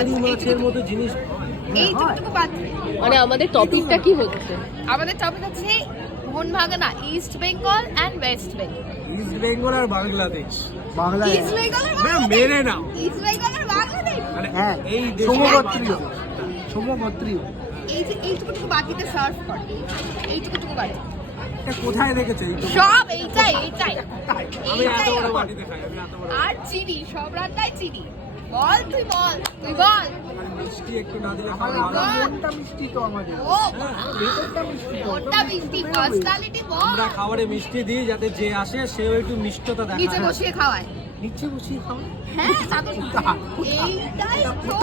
পাত্রে মাছের মতো জিনিস এইটুকু পাত্রে মানে আমাদের টপিকটা কি হচ্ছে? আমাদের টপিক হচ্ছে Mohun Bagan East Bengal and West Bengal East Bengal R Bangladesh Bangla East Bengal আর ম্যাম, নাও। ইস্ট বেঙ্গল আর বাংলাদেশ মানে হ্যাঁ এই সমগোত্রীয়। সমগোত্রীয়। এই যে এইটুকুটুকু বাটিতে সার্ভ করে। এইটুকুটুকু কোথায় রেখেছে সব এইটাই এইটাই। আমি এত বড় আমার। খাই আমি এত বড় আর চিনি সব রান্নায় চিনি। বল তুই বল তুই বল। মিষ্টি একটু না দিলে মনটা মিষ্টি তো আমাদের। ও ভেতরটা মিষ্টি মনটা মিষ্টি পার্সোনালিটি বল। আমরা খাবারে মিষ্টি দিই যাতে যে আসে সেও একটু মিষ্টতা নিচে বসিয়ে খাওয়ায়। নিচে বসিয়ে খাওয়ায়? হ্যাঁ এইটাই তো।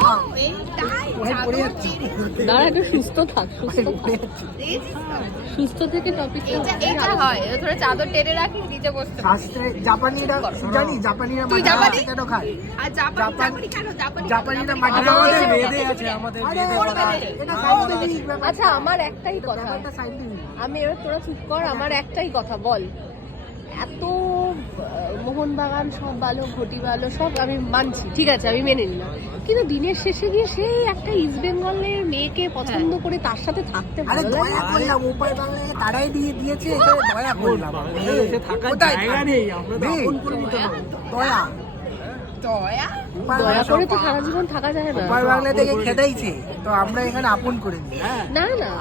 দাঁড়া একটু সুস্থ থাক সুস্থ? সুস্থ হয় ধরে চাদর টেনে রাখি নিচে বসতে জাপানিরা জানি জাপানিরা তুই জাপানি? কেন খায়। আর জাপানি কেন? জাপানি জাপানিরা মাটি আমাদের বেদে আছে আমাদের আরে বেদে ওর বলা আছে। বেদে। এটা আচ্ছা আমার একটাই কথা। আমি এবার তোরা চুপ কর আমার একটাই কথা বল। এত মোহনবাগান সব ভালো ঘটি ভালো সব আমি মানছি ঠিক আছে আমি মেনে নিলাম। কিন্তু দিনের শেষে গিয়ে সেই একটা ইস্ট বেঙ্গলের মেয়েকে পছন্দ করে তার সাথে থাকতে আরে ভালো দয়া করলাম ওপার বাংলায় তারাই দিয়ে দিয়েছে দয়া করলাম। দয়া? দয়া? করে তো সারা জীবন থাকা যায় না। ওপার বাংলা থেকে খেদাইছে তো আমরা এখানে আপন করে নিই। হ্যাঁ। না না।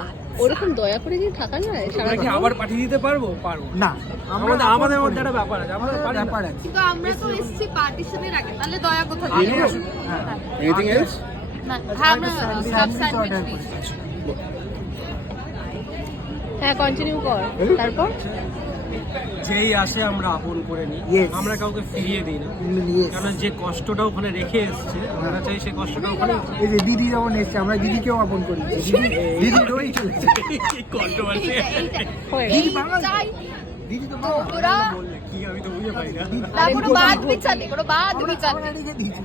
ওরকম দয়া করে কি থাকা যায় সারা কি আবার পাঠিয়ে দিতে পারব? পারব। না আমরা আমাদের আমাদের মধ্যে একটা ব্যাপার আছে আমাদের পারি ব্যাপার আছে। কিন্তু আমরা তো এসেছি পার্টিশনের আগে তাহলে দয়া কোথা থেকে? হ্যাঁ। Else? না, হ্যাঁ আমরা স্যান্ডউইচ হ্যাঁ কন্টিনিউ কর। তারপর? যেই আসে আমরা আপন করে নিই। আমরা কাউকে ফিরিয়ে দিই না. কারণ যে কষ্টটা ওখানে রেখে এসছে আমরা চাই সেই কষ্টটা ওখানে এই যে দিদি যেমন এসছে আমরা দিদিকেও আপন করি। দিদি দিদি রয়েই চলছে। দিদি তো। কি আমি তো বুঝে পাই না। না কোনো বাদ বিচার নেই কোনো বাদ বিচার নেই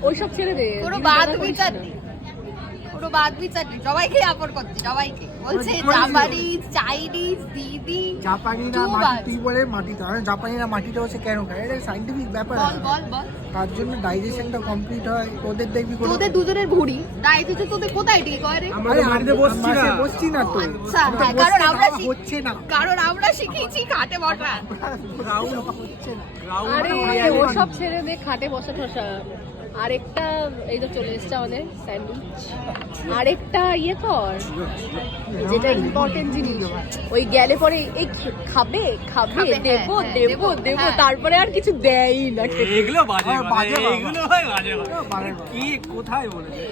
ওইসব ছেড়ে দে। কোনো বাদ বিচার নেই বিচার নেই সবাইকে আপন করছে সবাইকে। বলছে বলছি। জাপানিজ চাইনিজ দিদি জাপানিরা মাটি বলে মাটিতে কারণ জাপানিরা মাটিটা হচ্ছে কেন খায়? এটা সাইন্টিফিক ব্যাপার বল বল বল। তার জন্য ডাইজেশনটা কমপ্লিট হয় ওদের দেখবি কোনো তোদের দুজনের ভুড়ি ডাইজেছে তোদের কোথায় ঠিক হয় রে? আমরা মাটিতে বসছি না। বসছি না তো। আচ্ছা, হ্যাঁ, কারণ আমরা হচ্ছে না। কারণ আমরা শিখেছি খাটে বসা। গ্রাউন্ড হচ্ছে না। গ্রাউন্ড আরে ওসব ছেড়ে দে খাটে বসা ঠসা। আরেকটা এই তো চলে এসছে আমাদের স্যান্ডউইচ আরেকটা ইয়ে কর যেটা ইম্পর্টেন্ট জিনিস ওই গেলে পরে এই খাবে খাবে হ্যাঁ, দেবো হ্যাঁ, দেবো দেবো, দেবো হ্যাঁ। তারপরে আর কিছু দেয়ই না। এগুলো বাজে বাজে এগুলো হয় বাজে। কি কোথায় বলেছে